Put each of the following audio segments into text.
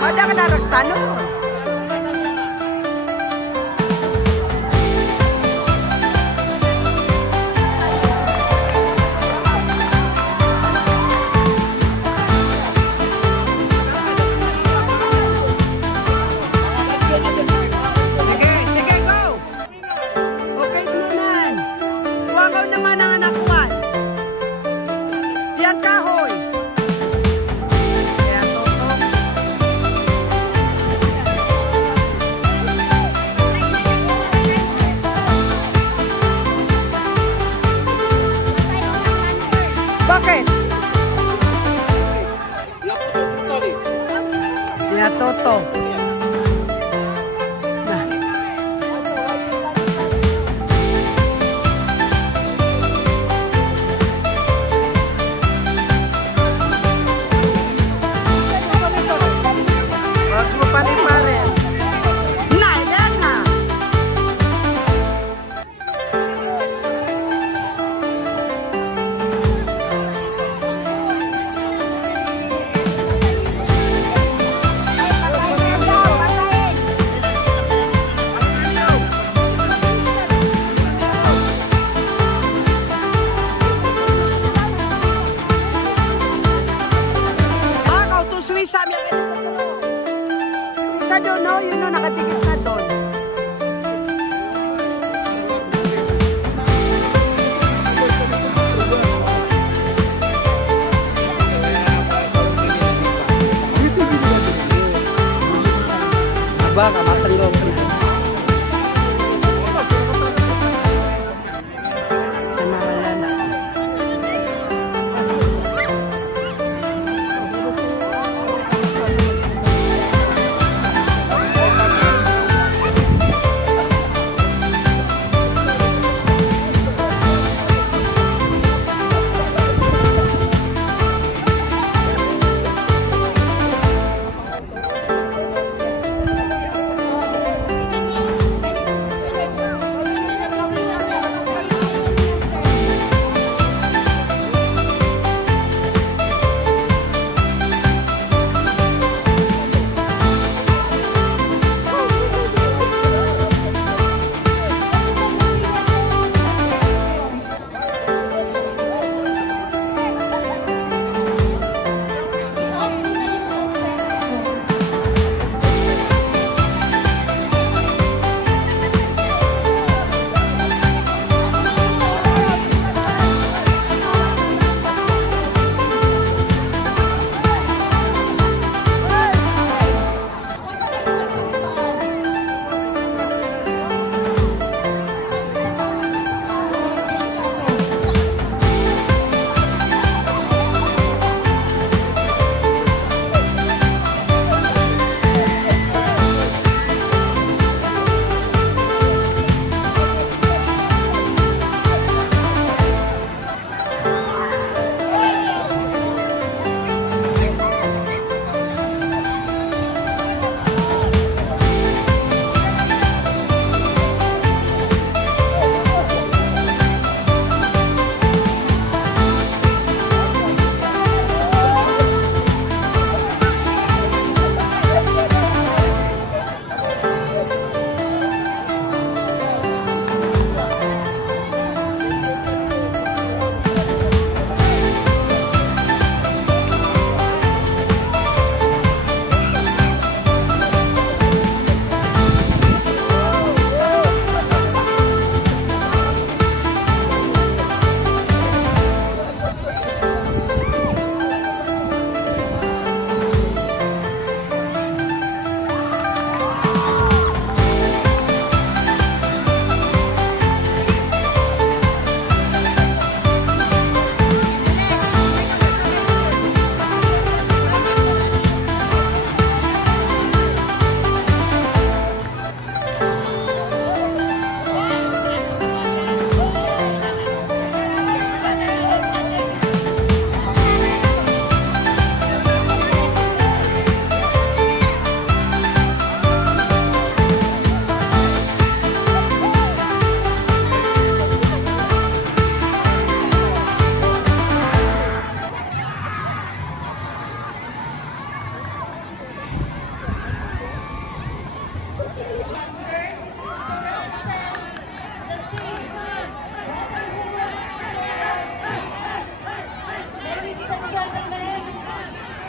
Mada ka na nagtanong. Sige, sige, go! Okay naman. Huwagaw naman ang anak Juan. Diyan kahoy. Kaya toto. Bakit? Kaya toto. Na. Wag mo pare-pare. Na, yan na. Bakaw to Suisa. Suisa doon, no? Yun, no? Nakatikip na doon. Baka matanggap ko na. Wala na.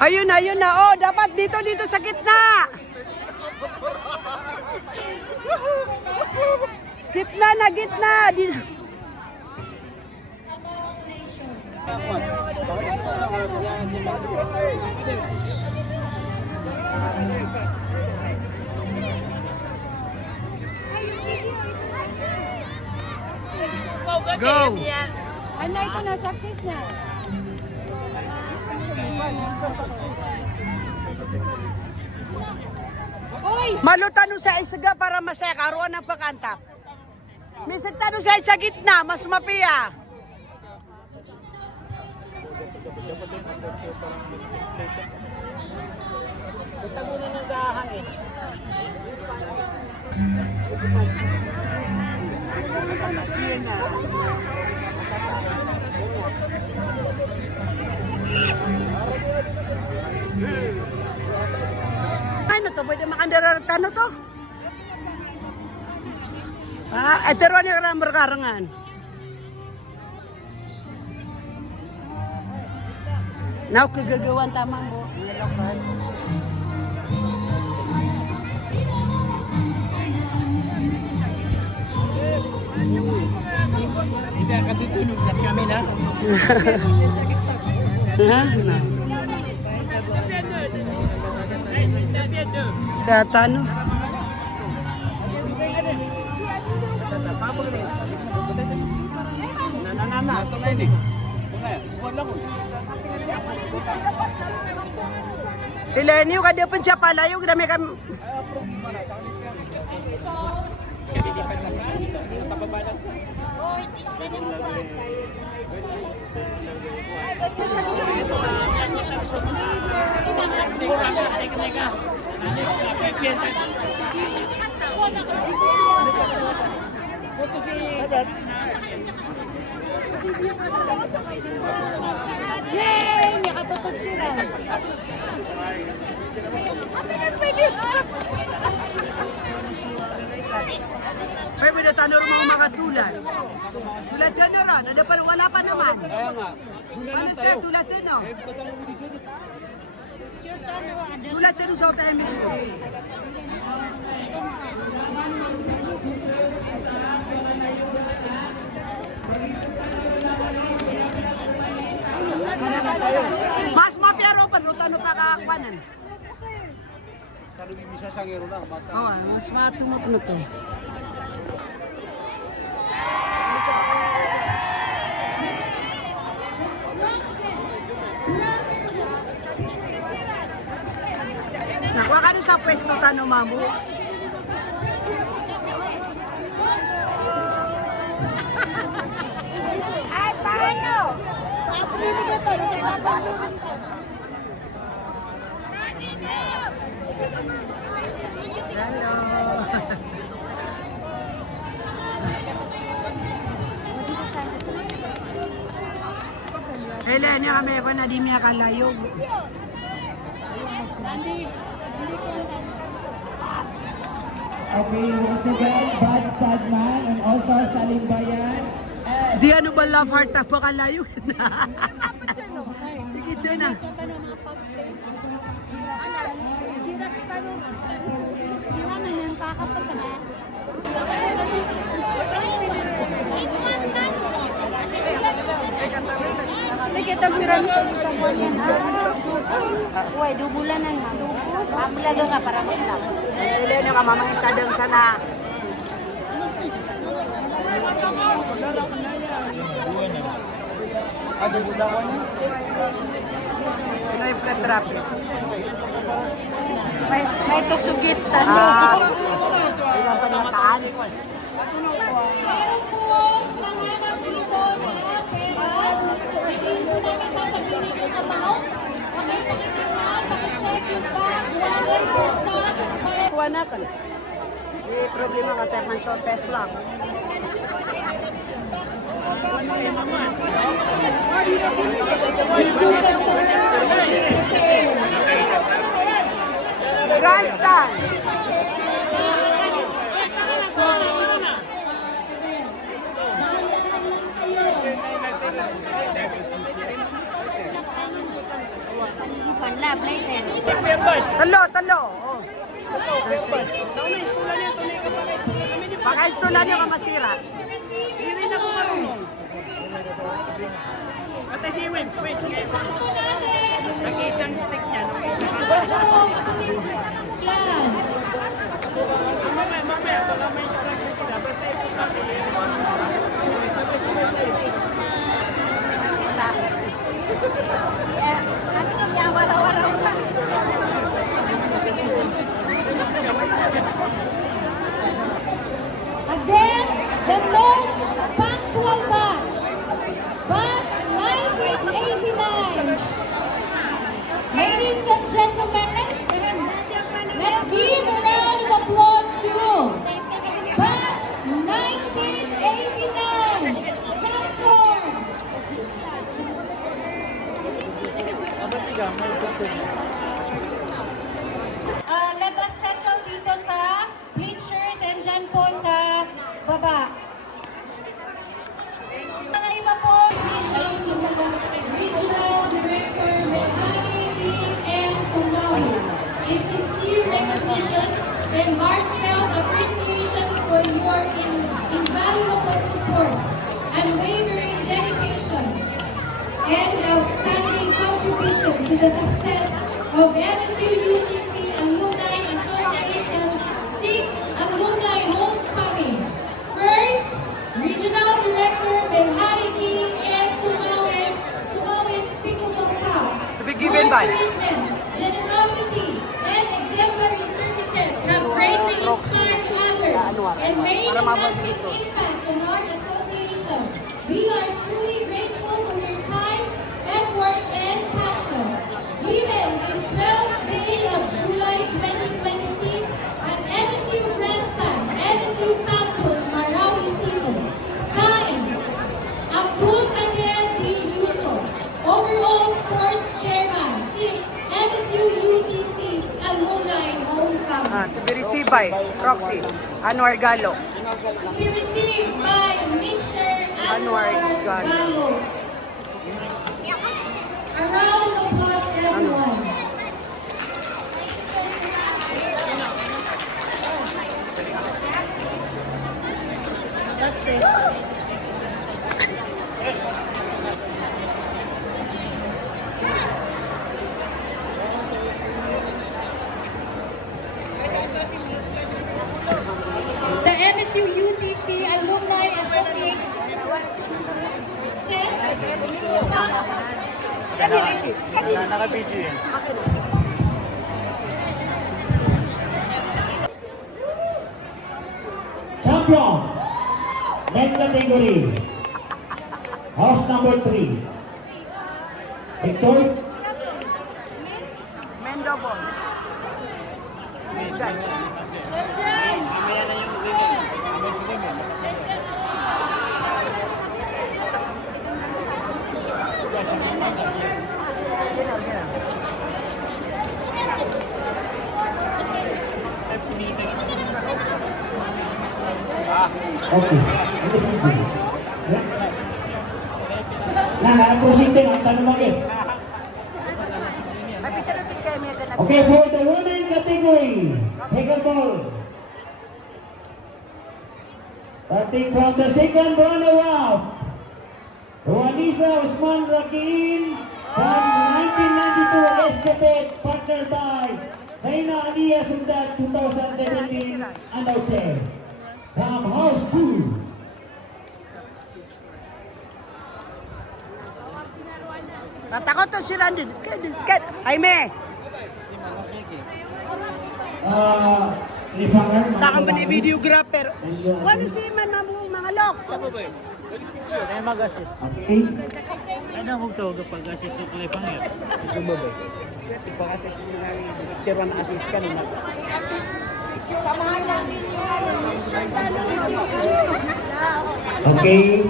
Ayun na. Oh, dapat dito sa gitna. Gitna. Go. Ano ito na, success na. Uy! Malutano sa isaga para masaya karuan ng pagkanta. Misag tano sa gitna, mas mapiya. Ano to? Pwede makandarartano to? Ito rin yung karambar karangan. Now, kagagawan tama mo. Hindi akan tutulog nas kami na. Sa tano. Ilan yung kada pun siya pala yung dami kami. Yay! Nakatupad sila. Pwede na tanong mga makatulad. Tulad ka na ron. Ano pa, wala pa naman. Ano siya, tulad ka no? Tulad ka sa chemistry. Mas mapiyaro pa, no pa kakakwanan. Oo, mas matumot na to. Nakuha ka nun sa pwesto tanong mamu. Ay, paano? Helen, yung kami ko na di miya kalayog. Okay, once again, Brad Stadman and also Salim Bayan. And Di ano ba love heart na pa kalayog na? Ito na. Uy, dubulan na nga. Amulaga nga para magtap. Helen, yung kamamang isadang sana. May traffic. May tusugit. Ilang panataan. Kuha na ka. May problema ka tayo man sa fest lang. Grandstand. na, plated. Talo. Oh. Baka insulan nyo ka masira. Hindi na ako marunong. Ate si Wins, wait. Nag-isang stick niya, nung isang mamaya, baka may instruction sila. Basta ito Again, the most punctual batch. Batch 1989. Ladies and gentlemen, let's give a round of applause to Batch 1989. Sanford. Let us settle dito sa bleachers and dyan po sa baba. Mga iba po, mission to Regional Director Melanie Lee and Tumawis. In sincere recognition and heartfelt appreciation for your invaluable support, unwavering dedication, and outstanding contribution to the success of MSU UTC Alumni Association 6th Alumni Homecoming. First, Regional Director Belhariki and Tumawis Pickleball Cup. To be given by Commitment, generosity, and exemplary services have greatly inspired others and made a lasting impact in our association. We are truly grateful for your time, effort, and passion. Given this 12th day of July 2026 at MSU Grandstand, MSU Campus, Marawi City, signed, Abdul Daniel D. Yusuf, Overall Sports Chairman, 6th MSU UTC Alumni Homecoming. to be received by Roxy Anwar Galo. To be received by Mr. Anwar Galo. A round of applause, everyone. The MSU UTC Alumni Association. Scan yung receipt. Scan yung receipt. Naka-video yan. Okay na. Champion, men category, house number 3. Victor, Mendobo. Dyan. Mamaya na yung women. okay. This is good. Proceeding ang tanong mag-it. Ay, pitarapit kayo may ganag. Okay, for the women category, pickleball. Starting from the second runner-up, Juanisa Usman Rakim from 1992 Escapade, partnered by Zaina Alia Sundat 2017 and Oche. From House 2. Natakot to si Randy. Scan. Jaime. Sa akin ba ni videographer? Wala si man mga loks. Ay mag-assist. Okay. Ay na magtawag kapag assist yung klay pangit. Subo ba? Ipag-assist nyo nga yung tiruan assist ka nung Samahan namin Okay.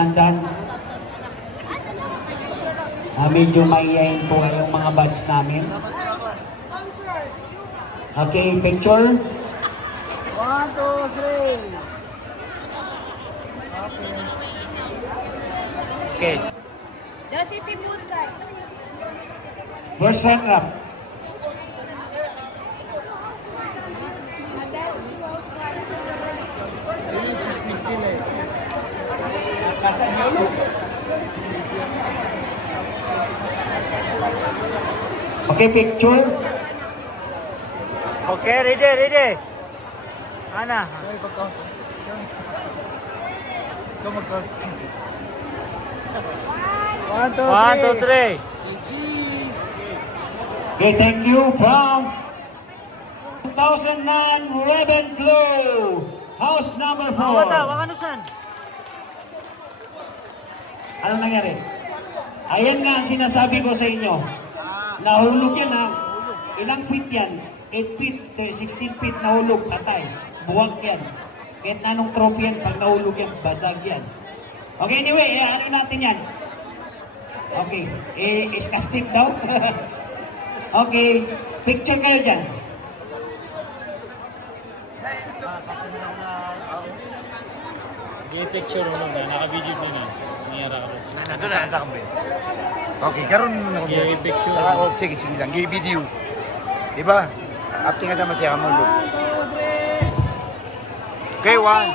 Dan. Medyo maiyain po yung mga badge namin. Okay, picture. 1, 2, 3. Okay. Dosi si Bulsar. First runner-up. Okay, picture. Okay, ready. Ana. One, two, three. Okay, thank you. From 2009 Ravenclaw, house number 4. Wakanusan. Anong nangyari? Ayan nga ang sinasabi ko sa inyo. Nahulog yan ha. Ilang feet yan? 8 feet, 16 feet nahulog, patay. Buwag yan. Kahit na anong trophy yan, pag nahulog yan, basag yan. Okay, anyway, ano natin yan? Okay, is-casting daw? Okay, picture kayo dyan. Picture mo na, naka-video din eh. Niyara ka. Nandun na, sa kamay. Okay, karon Gay picture. Saka, oh, sige lang. Gay video. Diba? Acting nga sama siya kamulog. Okay, one.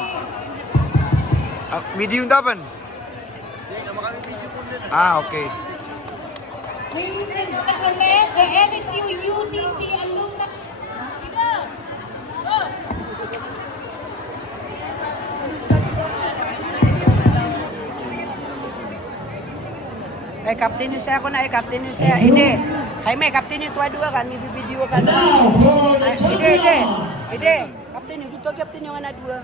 Video yung dapan. Okay. Ladies and gentlemen, the NSU UTC alumni. Ay, captain yun siya ako na, captain yun siya. Hindi. Jaime, captain yun tuwa-dua kan, may bibideo ka na. Now, for the Hindi. champion. Hindi. Captain yun, dito captain yung anak dua.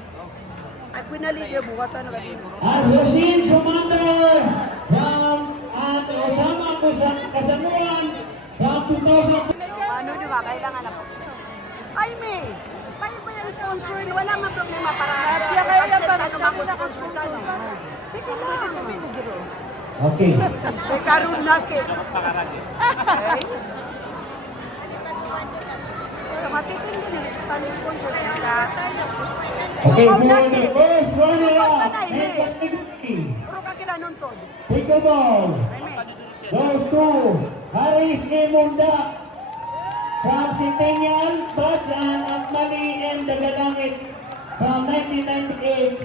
Ay, pinali niya, bukas na kapin. At Rosin Sumander from Osama Kasamuan from 2000. Ano nyo ba, kailangan na po. Ay, may yung sponsor, wala man problema para. Kaya kaya para sa kami nakasponsor. Sige lang. Okay. May karoon na kit. Matitindi nyo, sa tanong sponsor nila. Okay, for the first runner-up, Megan Miguki. Puro ka kinanuntod. Pickleball Jaime. goes to Haris A. Munda from Centennial, Bats and Akmali and Dagalangit from 1998,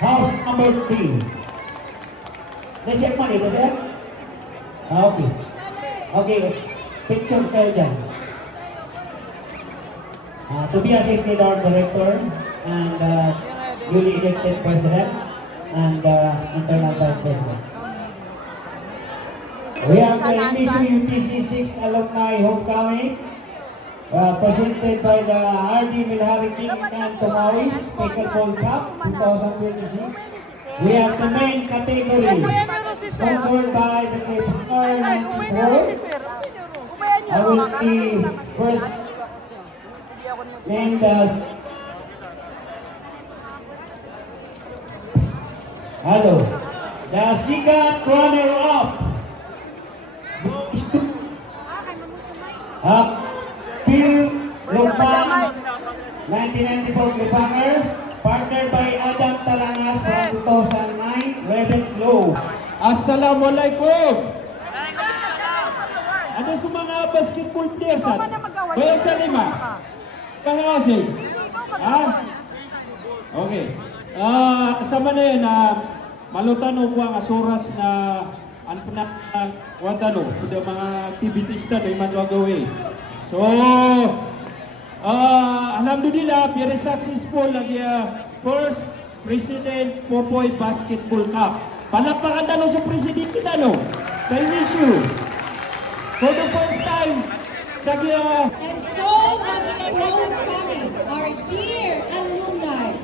house number 3. Nasip mo dito, sir? Okay. Okay, picture kayo dyan. To be assisted our director and newly elected president and internal vice president. We have the MSU UTC 6 alumni homecoming presented by the RD Milhari King and Tomawis Pickleball Cup 2026. We have the main category sponsored by the Clipper 94. I will be first named as hello. The second runner-up goes to Phil Lukman, 1994 Cliffhanger, partnered by Adam Tarangas from 2009 Ravenclaw. Assalamualaikum. Ano sa mga basketball players? Ikaw man na magawa. Bayo sa lima. Pangasis. Ikaw Ah? magawa. Okay. Kasama na yan malutano ko ang asuras na watano the mga activities na may manwagawi. So, alhamdulillah, very successful ang first President Popoy Basketball Cup. Palakpakan dalo sa Presidente dalo sa MSU. For the first time, sa And soul of his homecoming, our dear alumni.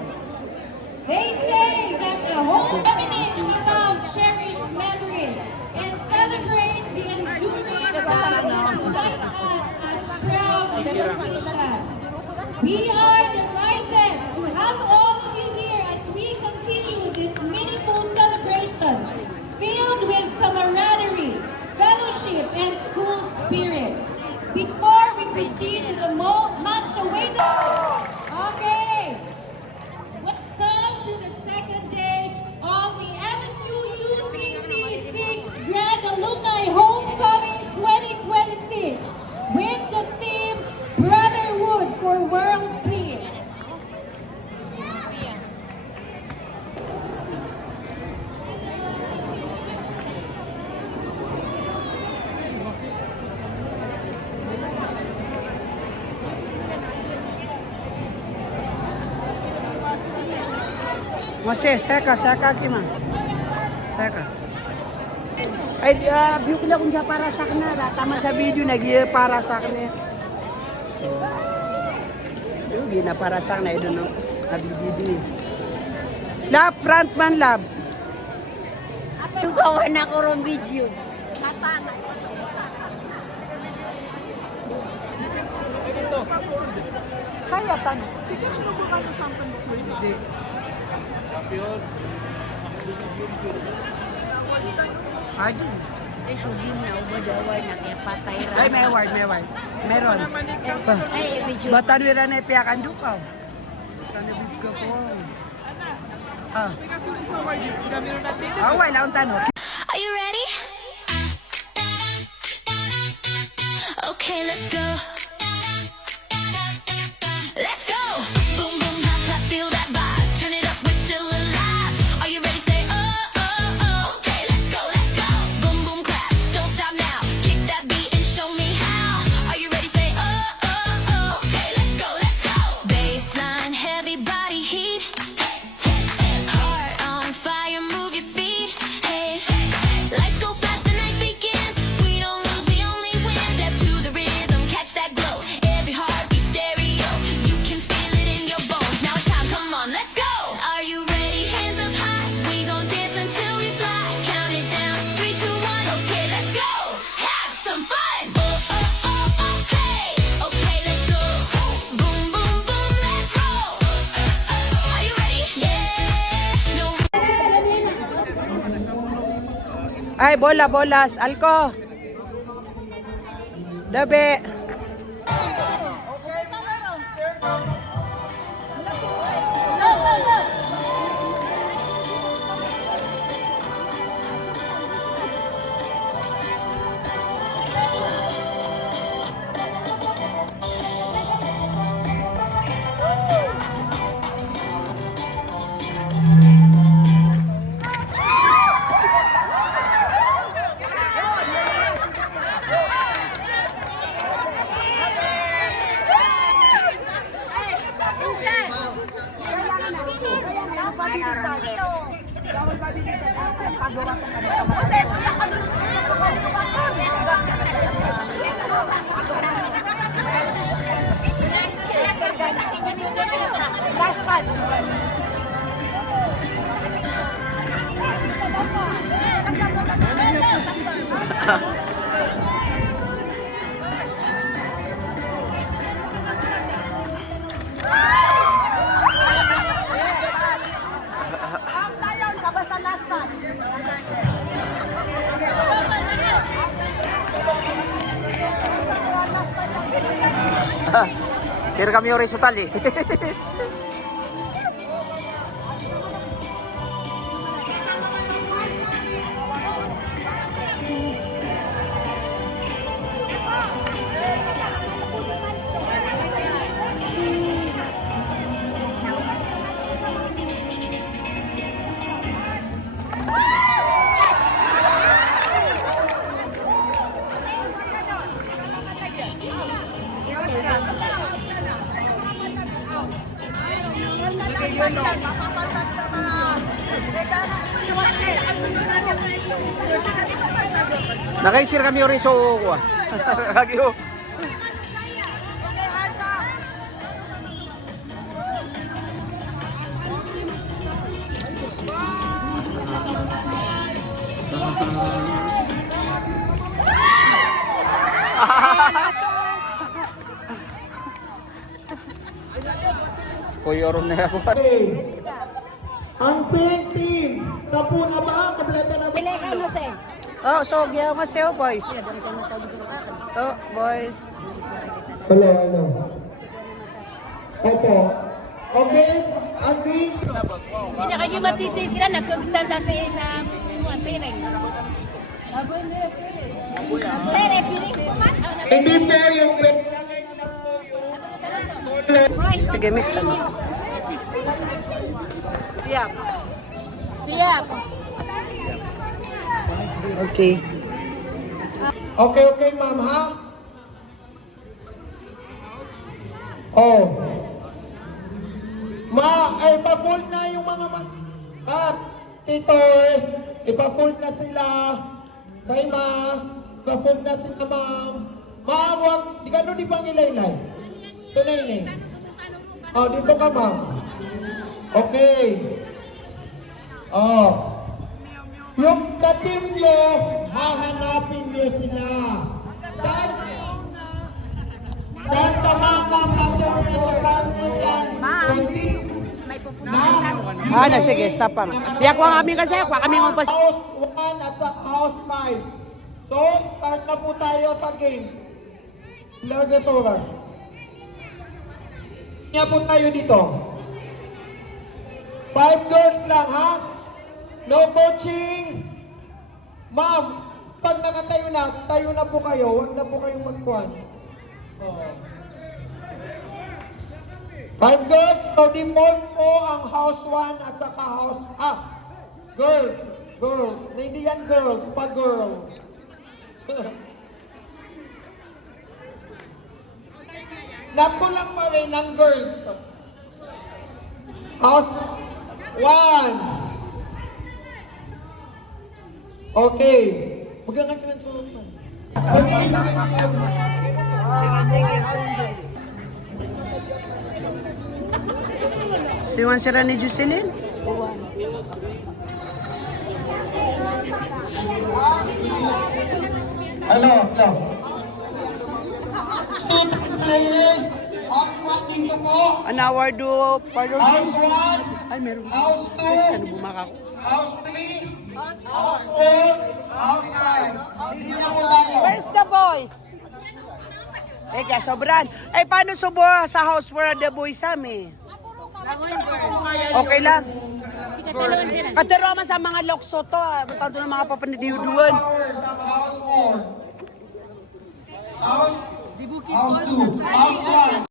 They say that a homecoming is about cherished memories and celebrate the enduring bond that unites us as proud politicians. We are delighted to have all of you here as we continue this meaningful celebration filled with camaraderie, fellowship, and school spirit. Before we proceed to the much awaited... Okay. Welcome to the second day of the MSU UTC 6th Grand Alumni Homecoming 2026. Masih, seka gimana? Seka. Ay, view ko na kung siya para sa kanila. Tama sa video, para sa kanila. Hindi na para sa kanila. Ito no, video. Lab, frontman lab. Yung kawan ako ron video. Natana. Saya tan. Tignan mo ba ano sa hindi. Aduh. Ay, sugim na ubad-away na kaya patay ra. Ay, may award. Meron. Ay, video. Batan wira na ipiyakan dukaw. Tanabit ko po. Ah. Wala akong tanong. Are you ready? Okay, let's go. Let's go. Boom, boom, hot, hot, feel that vibe. Turn it up, we're still alive. Are you ready? Say, oh, oh, oh. Okay, let's go, let's go. Boom, boom, clap, don't stop now. Kick that beat and show me how. Are you ready? Say, oh, oh, oh. Okay, let's go, let's go. Baseline, heavy body heat. Heart on fire, move your feet. Hey, lights go flash, the night begins. We don't lose, we only win. Step to the rhythm, catch that glow. Every heartbeat stereo, you can feel it in your bones. Now it's time, come on, let's go. Are you ready? Hands up high. We gon' dance until we fly. Count it down, 3, 2, 1. Okay, let's go. Have some fun. Oh, oh, oh, okay. Okay, let's go. Boom, boom, boom, let's roll. Are you ready? Yeah. No. Ay, bolas. Alko. Dabe. Last touch. Out na yun, kabas sa last touch. Sir kami horizontal eh. Nakaisir kami horizontal ko ah. Kagyo. Kuya ron na ako. Ang pink team, 10 na ba? Kompleto na ba? Pili ka mo sir. Oh, so gaya maseo boys. Oh, boys. Ano? Opo. Okay, agree? Hindi na kayo matiti sila, nagkagtanda sa isang piring. Sir, piring. Hindi po yung pink. Sige, mix lang. Siap. Siap. Okay. Okay, ma'am, ha? Oh. Pa-full na yung mga Kat, Titoy, ipa-fold na sila. Saima, ipa-fold na sila, ma'am. Ma'am, wag, di ka di pang ilaylay. Ito na yun eh. Oh, dito ka, ma'am. Okay. Oh. Yung ka-team nyo, hahanapin nyo sila. Saan sa mga kapatid nyo sa pamilya yan? Na, sige, stop pa. Yakwa kami kasi, yakwa kami ng pas... House 1 at sa House 5. So, start na po tayo sa games. Largas oras. Kaya po tayo dito. 5 girls lang, ha? No coaching. Ma'am, pag nakatayo na, tayo na po kayo. Huwag na po kayong magkuhan. Oh. 5 girls, so default po ang House 1 at saka House... girls. Hindi yan girls, pa girl. Nakulang pa rin ng girls. House 1. Okay. Magangat ka ng surupan. Okay, sige niya. Siwan sila ni Jocelyn? Hello. Players, House 1 dito po. An hour do... House 1. Ay, meron. House 2. Ano bumaka ko? House 3. House 4. House 5. Hindi na po tayo. Where's the boys? Teka, sobran. Ay, paano subo sa house where the boys ami? Okay lang. Katero man sa mga lokso to. Tanto ng mga papanidiyuduan. House 4. House 2. House 1.